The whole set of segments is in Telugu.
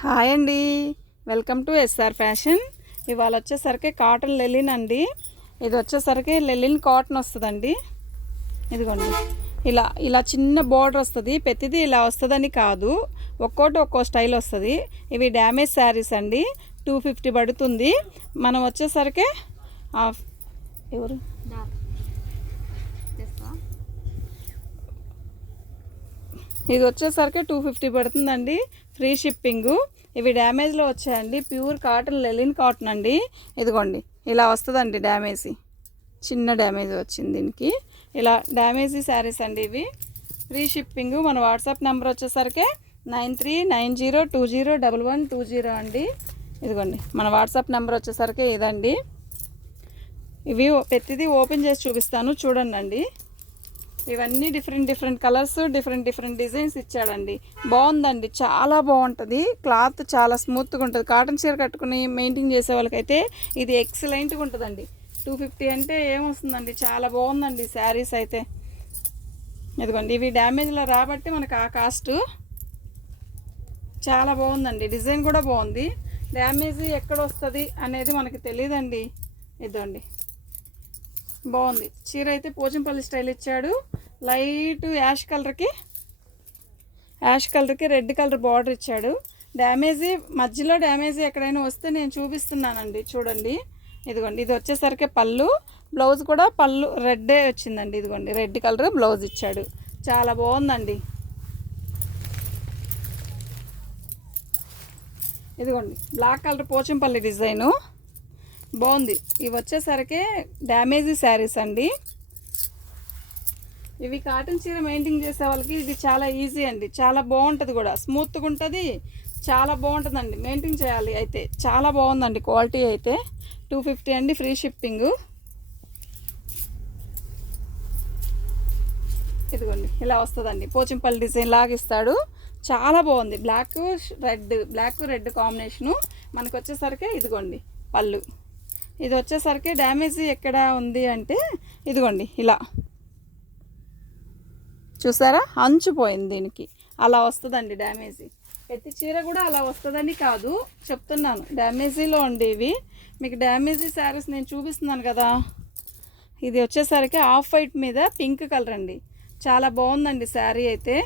హాయ్ అండి. Welcome to SR fashion. ఇవాళ వచ్చేసరికి కాటన్ లెలిన్ అండి. ఇది వచ్చేసరికి లెలిన్ కాటన్ వస్తుందండి. ఇదిగోండి. ఇలా ఇలా చిన్న బోర్డర్ వస్తుంది. ప్రతిదీ ఇలా వస్తుందని కాదు. ఒక్కోటి ఒక్కో స్టైల్ వస్తుంది. ఇవి డ్యామేజ్ శారీస్ అండి. టూ ఫిఫ్టీ పడుతుంది. మనం వచ్చేసరికి ఎవరు? ఇది వచ్చేసరికి టూ ఫిఫ్టీ పడుతుందండి. ఫ్రీ షిప్పింగ్ ఇవి డ్యామేజ్లో వచ్చాయండి. ప్యూర్ కాటన్ లెలిన్ కాటన్ అండి. ఇదిగోండి. ఇలా వస్తుందండి డ్యామేజ్ చిన్న డ్యామేజ్ వచ్చింది దీనికి. ఇలా డ్యామేజీ శారీస్ అండి ఇవి. ఫ్రీ షిప్పింగ్ మన వాట్సాప్ నెంబర్ వచ్చేసరికి nine three nine zero two zero double one two zero అండి. ఇదిగోండి. మన వాట్సాప్ నెంబర్ వచ్చేసరికి ఇదండి. ఇవి ప్రతిదీ ఓపెన్ చేసి చూపిస్తాను. చూడండి అండి ఇవన్నీ different different colours different different designs ఇచ్చాడండి. బాగుందండి. చాలా బాగుంటుంది. క్లాత్ చాలా స్మూత్గా ఉంటుంది. కాటన్ చీర కట్టుకుని మెయింటైన్ చేసే వాళ్ళకైతే ఇది ఎక్సలెంట్గా ఉంటుందండి. టూ ఫిఫ్టీ అంటే ఏమొస్తుందండి? చాలా బాగుందండి శారీస్ అయితే. ఇదిగోండి ఇవి డ్యామేజ్లో రాబట్టి మనకు ఆ కాస్ట్ చాలా బాగుందండి. డిజైన్ కూడా బాగుంది. డ్యామేజ్ ఎక్కడ వస్తుంది అనేది మనకి తెలియదండి ఇదండి బాగుంది. చీర అయితే పోచంపల్లి స్టైల్ ఇచ్చాడు. లైట్ యాష్ కలర్కి యాష్ కలర్కి రెడ్ కలర్ బార్డర్ ఇచ్చాడు. డ్యామేజీ మధ్యలో డ్యామేజ్ ఎక్కడైనా వస్తే నేను చూపిస్తున్నానండి. చూడండి. ఇదిగోండి. ఇది వచ్చేసరికి పళ్ళు. బ్లౌజ్ కూడా పళ్ళు రెడ్డే వచ్చిందండి. ఇదిగోండి. రెడ్ కలర్ బ్లౌజ్ ఇచ్చాడు. చాలా బాగుందండి. ఇదిగోండి. Black colour Pochampally design. బాగుంది. ఇవి వచ్చేసరికి డ్యామేజీ శారీస్ అండి. ఇవి కాటన్ చీర మెయింటైన్ చేసే వాళ్ళకి ఇది చాలా ఈజీ అండి. చాలా బాగుంటుంది కూడా. స్మూత్గా ఉంటుంది. చాలా బాగుంటుందండి. మెయింటైన్ చేయాలి అయితే. చాలా బాగుందండి క్వాలిటీ అయితే. టూ ఫిఫ్టీ అండి ఫ్రీ షిప్పింగ్. ఇదిగోండి. ఇలా వస్తుందండి. పోచింపల్లి డిజైన్ లాగా ఇస్తాడు. చాలా బాగుంది. Black red black red combination మనకు వచ్చేసరికి ఇదిగోండి పళ్ళు. ఇది వచ్చేసరికి డ్యామేజ్ ఎక్కడ ఉంది అంటే ఇదిగోండి ఇలా. చూసారా? అంచుపోయింది దీనికి. అలా వస్తుందండి డ్యామేజీ. ప్రతి చీర కూడా అలా వస్తుందని కాదు చెప్తున్నాను. డ్యామేజీలో ఉండేవి మీకు డ్యామేజీ శారీస్ నేను చూపిస్తున్నాను కదా. ఇది వచ్చేసరికి ఆఫ్ వైట్ మీద పింక్ కలర్ అండి. చాలా బాగుందండి శారీ అయితే.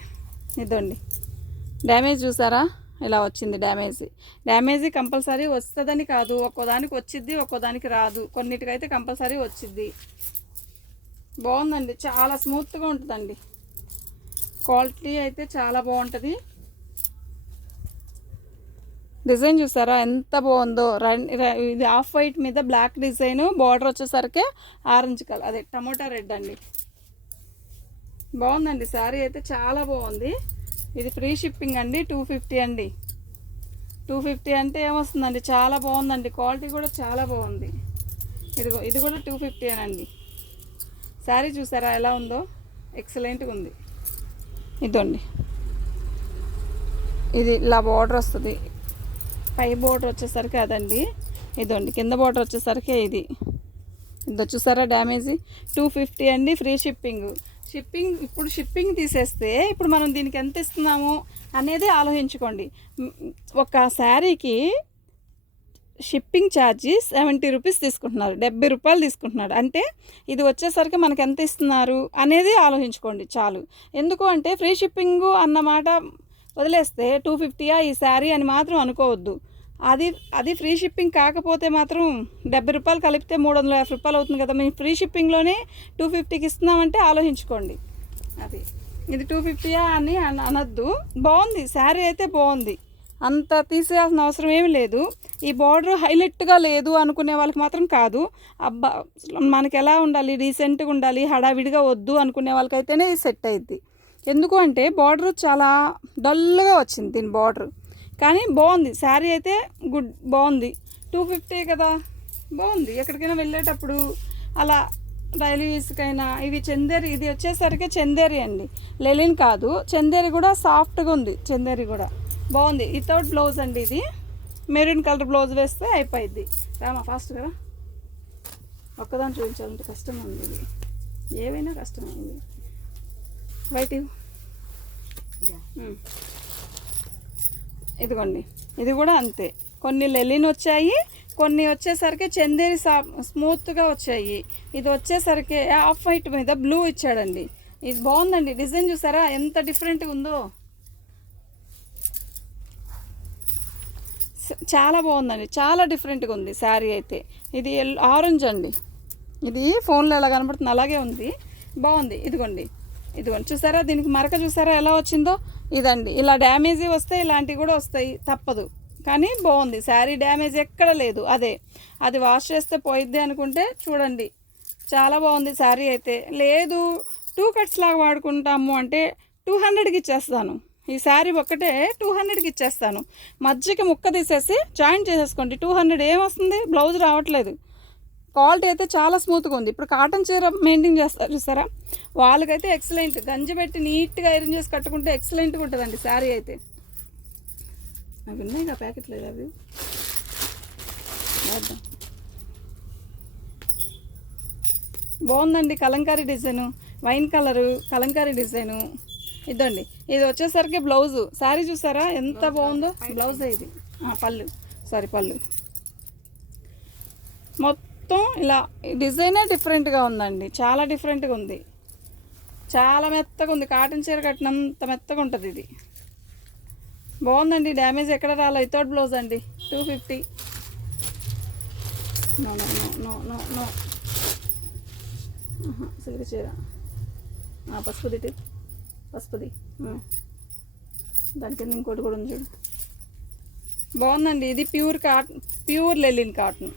ఇదండి డ్యామేజ్ చూసారా? ఇలా వచ్చింది డ్యామేజ్. డ్యామేజ్ కంపల్సరీ వస్తుందని కాదు ఒక్కోదానికి వచ్చిద్ది ఒక్కోదానికి రాదు. కొన్నిటికైతే కంపల్సరీ వచ్చిద్ది. బాగుందండి చాలా స్మూత్గా ఉంటుందండి. క్వాలిటీ అయితే చాలా బాగుంటుంది. డిజైన్ చూసారా ఎంత బాగుందో. రన్ ఇది ఆఫ్ వైట్ మీద బ్లాక్ డిజైన్ బార్డర్ వచ్చేసరికి ఆరెంజ్ కలర్ అదే టమోటా రెడ్ అండి. బాగుందండి శారీ అయితే చాలా బాగుంది. ఇది ఫ్రీ షిప్పింగ్ అండి టూ ఫిఫ్టీ అండి. టూ ఫిఫ్టీ అంటే ఏమొస్తుందండి? చాలా బాగుందండి. క్వాలిటీ కూడా చాలా బాగుంది. ఇదిగో ఇది కూడా టూ ఫిఫ్టీ అండి శారీ చూసారా ఎలా ఉందో? ఎక్సలెంట్గా ఉంది. ఇదండి. ఇది ఇలా బార్డర్ వస్తుంది. పై బోర్డర్ వచ్చేసరికి అదండి. ఇదండి. కింద బోర్డర్ వచ్చేసరికి ఇది. ఇది చూసారా డ్యామేజీ? టూ ఫిఫ్టీ అండి ఫ్రీ షిప్పింగ్ షిప్పింగ్ ఇప్పుడు షిప్పింగ్ తీసేస్తే ఇప్పుడు మనం దీనికి ఎంత ఇస్తున్నాము అనేది ఆలోచించుకోండి. ఒక శారీకి షిప్పింగ్ ఛార్జీ సెవెంటీ రూపీస్ తీసుకుంటున్నారు. డెబ్బై రూపాయలు తీసుకుంటున్నాడు అంటే ఇది వచ్చేసరికి మనకు ఎంత ఇస్తున్నారు అనేది ఆలోచించుకోండి చాలు. ఎందుకు అంటే ఫ్రీ షిప్పింగ్ అన్నమాట వదిలేస్తే టూ ఫిఫ్టీయా ఈ శారీ అని మాత్రం అనుకోవద్దు. అది అది ఫ్రీ షిప్పింగ్ కాకపోతే మాత్రం డెబ్బై రూపాయలు కలిపితే మూడు వందల యాభై రూపాయలు అవుతుంది కదా. మేము ఫ్రీ షిప్పింగ్లోనే టూ ఫిఫ్టీకి ఇస్తున్నామంటే ఆలోచించుకోండి. అది. ఇది టూ ఫిఫ్టీయా అని అన- అనొద్దు. బాగుంది. శారీ అయితే బాగుంది. అంత తీసేయాల్సిన అవసరం ఏమి లేదు. ఈ బార్డర్ హైలైట్గా లేదు అనుకునే వాళ్ళకి మాత్రం కాదు. అబ్బా మనకి ఎలా ఉండాలి? డీసెంట్గా ఉండాలి? హడావిడిగా వద్దు అనుకునే వాళ్ళకైతేనే ఇది సెట్ అయింది ఎందుకు అంటే బార్డర్ చాలా డల్గా వచ్చింది దీని బార్డర్. కానీ బాగుంది. శారీ అయితే గుడ్ బాగుంది. టూ ఫిఫ్టీ కదా? బాగుంది. ఎక్కడికైనా వెళ్ళేటప్పుడు అలా డైలీ యూస్కైనా ఇవి చందేరి ఇది వచ్చేసరికి చందేరి అండి. లెలిన్ కాదు. చందేరి కూడా సాఫ్ట్గా ఉంది. చందేరి కూడా. బాగుంది. వితౌట్ బ్లౌజ్ అండి ఇది. మెరూన్ కలర్ బ్లౌజ్ వేస్తే అయిపోయింది రామా ఫాస్ట్ కదా? ఒక్కదాన్ని చూపించాలంటే కష్టం ఉంది ఇది. ఏవైనా కష్టమే ఇది. వైట్. ఇదిగోండి. ఇది కూడా అంతే. కొన్ని లెలిన్ వచ్చాయి కొన్ని వచ్చేసరికి చందేరి సా స్మూత్గా వచ్చాయి. ఇది వచ్చేసరికి ఆఫ్ వైట్ మీద బ్లూ ఇచ్చాడండి. ఇది బాగుందండి. డిజైన్ చూసారా? ఎంత డిఫరెంట్గా ఉందో. చాలా బాగుందండి. చాలా డిఫరెంట్గా ఉంది శారీ అయితే. ఇది ఎల్ ఆరెంజ్ అండి. ఇది ఫోన్లో ఎలా కనబడుతుంది అలాగే ఉంది. బాగుంది. ఇదిగోండి. ఇది చూసారా? దీనికి మరక చూసారా ఎలా వచ్చిందో? ఇదండి. ఇలా డ్యామేజీ వస్తే ఇలాంటివి కూడా వస్తాయి. తప్పదు. కానీ బాగుంది. శారీ డ్యామేజ్ ఎక్కడ లేదు. అదే. అది వాష్ చేస్తే పోయిద్ది అనుకుంటే చూడండి. చాలా బాగుంది శారీ అయితే. లేదు. టూ కట్స్ లాగా వాడుకుంటాము అంటే టూ హండ్రెడ్కి ఇచ్చేస్తాను. ఈ శారీ ఒక్కటే టూ హండ్రెడ్కి ఇచ్చేస్తాను. మధ్యకి ముక్క తీసేసి జాయింట్ చేసేసుకోండి. టూ హండ్రెడ్ ఏమొస్తుంది? బ్లౌజ్ రావట్లేదు. క్వాలిటీ అయితే చాలా స్మూత్గా ఉంది. ఇప్పుడు కాటన్ చీర మెయింటైన్ చేస్తారు చూసారా? వాళ్ళకైతే ఎక్సలెంట్. గంజి పెట్టి నీట్గా ఐరన్ చేసి కట్టుకుంటే ఎక్సలెంట్గా ఉంటుందండి శారీ అయితే. అవి ఉన్నాయి ఇంకా ప్యాకెట్లు అవి? వేద్దాం. బాగుందండి Kalamkari design. Wine colour Kalamkari design. ఇదండి. ఇది వచ్చేసరికి బ్లౌజు. శారీ చూసారా? ఎంత బాగుందో? బ్లౌజ్ ఇది. పళ్ళు. సారీ పళ్ళు. మొత్తం మొత్తం ఇలా ఈ డిజైనే డిఫరెంట్గా ఉందండి. చాలా డిఫరెంట్గా ఉంది. చాలా మెత్తగా ఉంది. కాటన్ చీర కట్టినంత మెత్తగా ఉంటుంది ఇది. బాగుందండి. డ్యామేజ్ ఎక్కడ రాలే? వితౌట్ బ్లౌజ్ అండి. Two fifty. No no no no no సిగరి చీర. పసుపుది టిప్. పసుపుది. దాని కింద ఇంకోటి కూడా ఉంది చూడు. బాగుందండి. ఇది pure cotton pure linen cotton.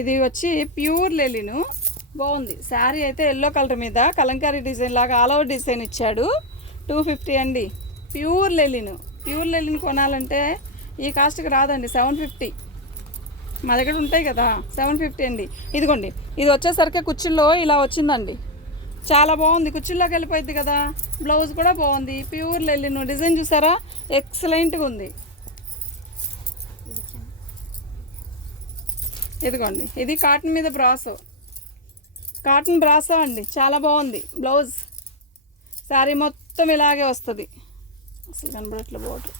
ఇది వచ్చి ప్యూర్ లెలిను. బాగుంది. శారీ అయితే ఎల్లో కలర్ మీద కలంకారీ డిజైన్ లాగా ఆల్ ఓవర్ డిజైన్ ఇచ్చాడు. టూ ఫిఫ్టీ అండి. Pure linen. ప్యూర్ లెలిన్ కొనాలంటే ఈ కాస్ట్కి రాదండి. Seven fifty. మా దగ్గర ఉంటాయి కదా. సెవెన్ ఫిఫ్టీ అండి. ఇదిగోండి. ఇది వచ్చేసరికి కుర్చీల్లో ఇలా వచ్చిందండి. చాలా బాగుంది. కుర్చీల్లోకి వెళ్ళిపోయింది కదా. బ్లౌజ్ కూడా బాగుంది. ప్యూర్ లెల్లిను డిజైన్ చూసారా? ఎక్సలెంట్గా ఉంది. ఇదిగోండి. ఇది కాటన్ మీద బ్రాసో. కాటన్ బ్రాసో అండి. చాలా బాగుంది. బ్లౌజ్. శారీ మొత్తం ఇలాగే వస్తుంది. అసలు కనబడట్లే బోర్డర్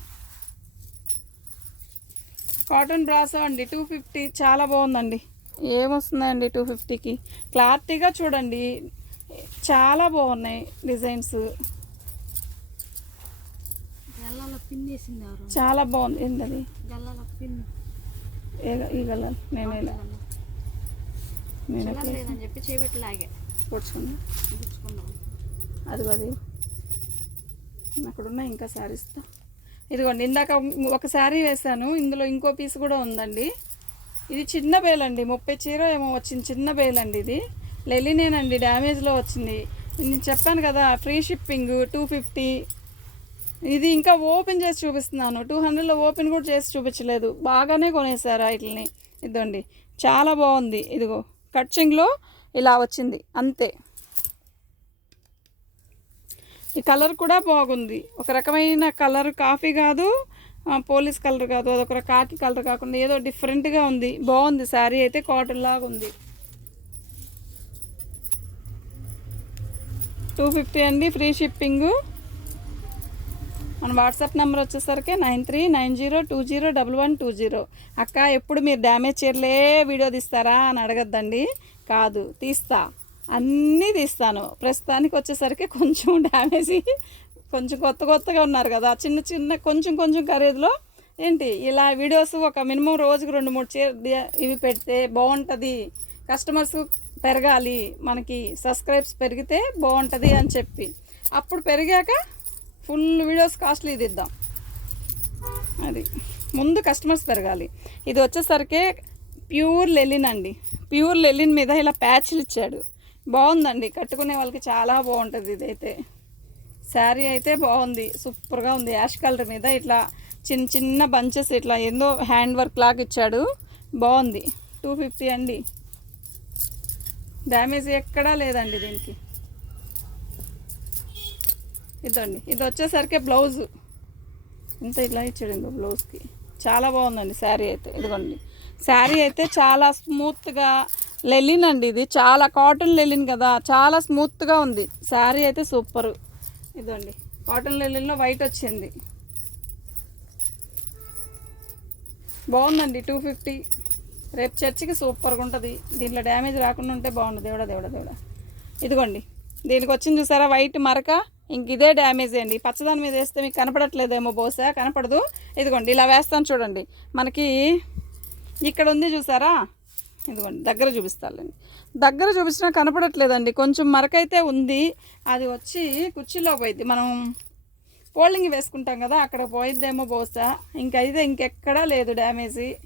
కాటన్ బ్రాసో అండి. Two fifty. చాలా బాగుందండి. ఏమొస్తుందండి టూ ఫిఫ్టీకి? క్లారిటీగా చూడండి. చాలా బాగున్నాయి డిజైన్స్. చాలా బాగుంది. ఏంటది గల్లలో పిన్ ఏ ఈ గల నేను ఇలా చెప్పి చేపెట్టి లాగే. పొడుచుకున్నా. అది. అది అక్కడ ఉన్నాయి ఇంకా శారీస్తో ఇదిగోండి ఇందాక ఒక శారీ వేశాను ఇందులో ఇంకో పీస్ కూడా ఉందండి. ఇది చిన్న బేలండి ముప్పై చీర ఏమో వచ్చింది చిన్న బేలండి ఇది. లెలినేనండి డ్యామేజ్లో వచ్చింది. నేను చెప్పాను కదా ఫ్రీ షిప్పింగ్ టూ ఫిఫ్టీ ఇది ఇంకా ఓపెన్ చేసి చూపిస్తున్నాను. టూ హండ్రెడ్లో ఓపెన్ కూడా చేసి చూపించలేదు. బాగానే కొనేసారు వీటిని? ఇదండి చాలా బాగుంది. ఇదిగో కట్చింగ్లో ఇలా వచ్చింది. అంతే. ఈ కలర్ కూడా బాగుంది. ఒక రకమైన కలర్ కాఫీ కాదు పోలీస్ కలర్ కాదు అదొక కాకి కలర్ కాకుండా ఏదో డిఫరెంట్గా ఉంది. బాగుంది. శారీ అయితే కాటన్ లాగా ఉంది. టూ ఫిఫ్టీ అండి. Free shipping. మన వాట్సాప్ నెంబర్ వచ్చేసరికి nine three nine zero two zero double one two zero. అక్క ఎప్పుడు మీరు డ్యామేజ్ చీరలే వీడియో తీస్తారా అని అడగద్దండి. కాదు తీస్తా. అన్నీ తీస్తాను. ప్రస్తుతానికి వచ్చేసరికి కొంచెం డ్యామేజ్ కొంచెం కొత్త కొత్తగా ఉన్నారు కదా. చిన్న చిన్న కొంచెం కొంచెం ఖరీదులో ఏంటి ఇలా వీడియోస్ ఒక మినిమం రోజుకు రెండు మూడు చీర ఇవి పెడితే బాగుంటుంది. కస్టమర్స్ పెరగాలి. మనకి సబ్స్క్రైబ్స్ పెరిగితే బాగుంటుంది అని చెప్పి. అప్పుడు పెరిగాక ఫుల్ వీడియోస్ కాస్ట్లీ ఇది ఇద్దాం అది ముందు కస్టమర్స్ పెరగాలి. ఇది వచ్చేసరికి ప్యూర్ లెలిన్ అండి. ప్యూర్ లెలిన్ మీద ఇలా ప్యాచ్లు ఇచ్చాడు. బాగుందండి. కట్టుకునే వాళ్ళకి చాలా బాగుంటుంది ఇదైతే. శారీ అయితే బాగుంది. సూపర్గా ఉంది. యాష్ కలర్ మీద ఇట్లా చిన్న చిన్న బంచెస్ ఇట్లా ఏందో హ్యాండ్ వర్క్ లాగా ఇచ్చాడు. బాగుంది. టూ ఫిఫ్టీ అండి. డ్యామేజ్ ఎక్కడా లేదండి దీనికి. ఇదండి. ఇది వచ్చేసరికి బ్లౌజ్. ఇంత ఇలా ఇచ్చాడు ఇంకో బ్లౌజ్కి. చాలా బాగుందండి శారీ అయితే. ఇదిగోండి. శారీ అయితే చాలా స్మూత్గా లెలిన్ అండి ఇది. చాలా కాటన్ లెలిన్ కదా. చాలా స్మూత్గా ఉంది. శారీ అయితే సూపర్. ఇదండి కాటన్ లెలిన్లో వైట్ వచ్చింది. బాగుందండి టూ ఫిఫ్టీ. రేపు చర్చికి సూపర్గా ఉంటుంది. దీంట్లో డ్యామేజ్ రాకుండా ఉంటే బాగుండు. దేవుడా దేవుడా దేవుడా. ఇదిగోండి. దీనికి వచ్చింది చూసారా? వైట్ మరక. ఇంక ఇదే డ్యామేజ్ అండి. పచ్చదాని మీద వేస్తే మీకు కనపడట్లేదేమో బహుశా కనపడదు. ఇదిగోండి ఇలా వేస్తాను చూడండి. మనకి ఇక్కడ ఉంది చూసారా? ఇదిగోండి దగ్గర చూపిస్తానులేండి. దగ్గర చూపించినా కనపడట్లేదండి. కొంచెం మరకైతే ఉంది. అది వచ్చి కుర్చీలో పోయింది మనం ఫోల్డింగ్ వేసుకుంటాం కదా అక్కడ పోయిద్దేమో బహుశా. ఇంకైతే ఇంకెక్కడా లేదు డ్యామేజీ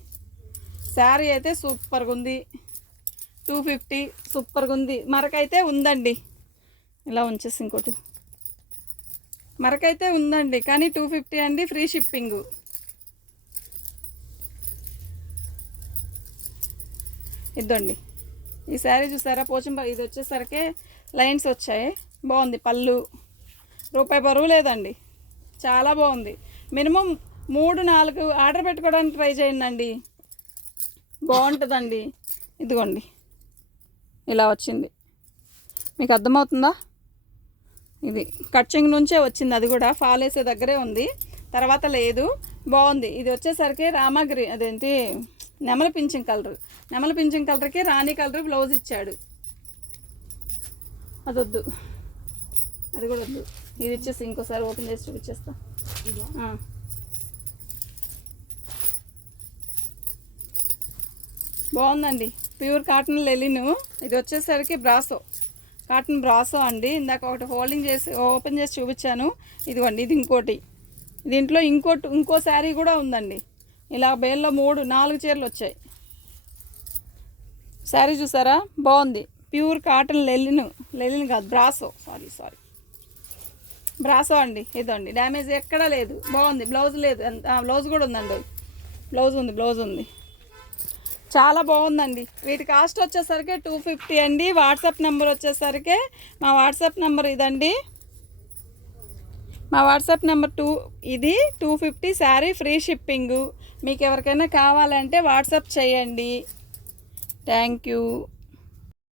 శారీ అయితే సూపర్గా ఉంది. టూ ఫిఫ్టీ సూపర్గా ఉంది. మరకైతే ఉందండి. ఇలా ఉంచేసి ఇంకోటి. మరకైతే ఉందండి కానీ టూ ఫిఫ్టీ అండి ఫ్రీ షిప్పింగ్ ఇద్దండి. ఈ శారీ చూసారా పోచంప ఇది వచ్చేసరికి లైన్స్ వచ్చాయి. బాగుంది పళ్ళు. రూపాయి బరువు లేదండి. చాలా బాగుంది. మినిమం మూడు నాలుగు ఆర్డర్ పెట్టుకోవడానికి ట్రై చేయండి బాగుంటుందండి. ఇదిగోండి. ఇలా వచ్చింది. మీకు అర్థమవుతుందా? ఇది కట్చింగ్ నుంచే వచ్చింది అది కూడా ఫాల్ వేసే దగ్గరే ఉంది. తర్వాత లేదు బాగుంది. ఇది వచ్చేసరికి రామగిరి అదేంటి నెమల పింఛింగ్ కలర్. నెమల పింఛింగ్ కలర్కి రాణి కలర్ బ్లౌజ్ ఇచ్చాడు. అది వద్దు అది కూడా వద్దు. ఇది ఇచ్చేసి ఇంకోసారి ఓపెన్ చేసి చూపించేస్తా. బాగుందండి. ప్యూర్ కాటన్ లెలిన్ ఇది వచ్చేసరికి బ్రాసో. కాటన్ బ్రాసో అండి. ఇందాక ఒకటి హోల్డింగ్ చేసి ఓపెన్ చేసి చూపించాను. ఇదిగోండి ఇది ఇంకోటి. దీంట్లో ఇంకోటి ఇంకో శారీ కూడా ఉందండి. ఇలా బేల్లో మూడు నాలుగు చీరలు వచ్చాయి. శారీ చూసారా? బాగుంది. ప్యూర్ కాటన్ లెలిన్ లెలిన్ కాదు బ్రాసో. సారీ సారీ బ్రాసో అండి ఇదండి డ్యామేజ్ ఎక్కడా లేదు. బాగుంది. బ్లౌజ్ లేదు. బ్లౌజ్ కూడా ఉందండి. బ్లౌజ్ ఉంది బ్లౌజ్ ఉంది. చాలా బాగుందండి. వీటి కాస్ట్ వచ్చేసరికి టూ ఫిఫ్టీ అండి. వాట్సాప్ నెంబర్ వచ్చేసరికి మా వాట్సాప్ నెంబర్ ఇదండి. మా వాట్సాప్ నెంబర్ టూ ఇది two fifty sari free shipping. మీకు ఎవరికైనా కావాలంటే వాట్సాప్ చేయండి. Thank you.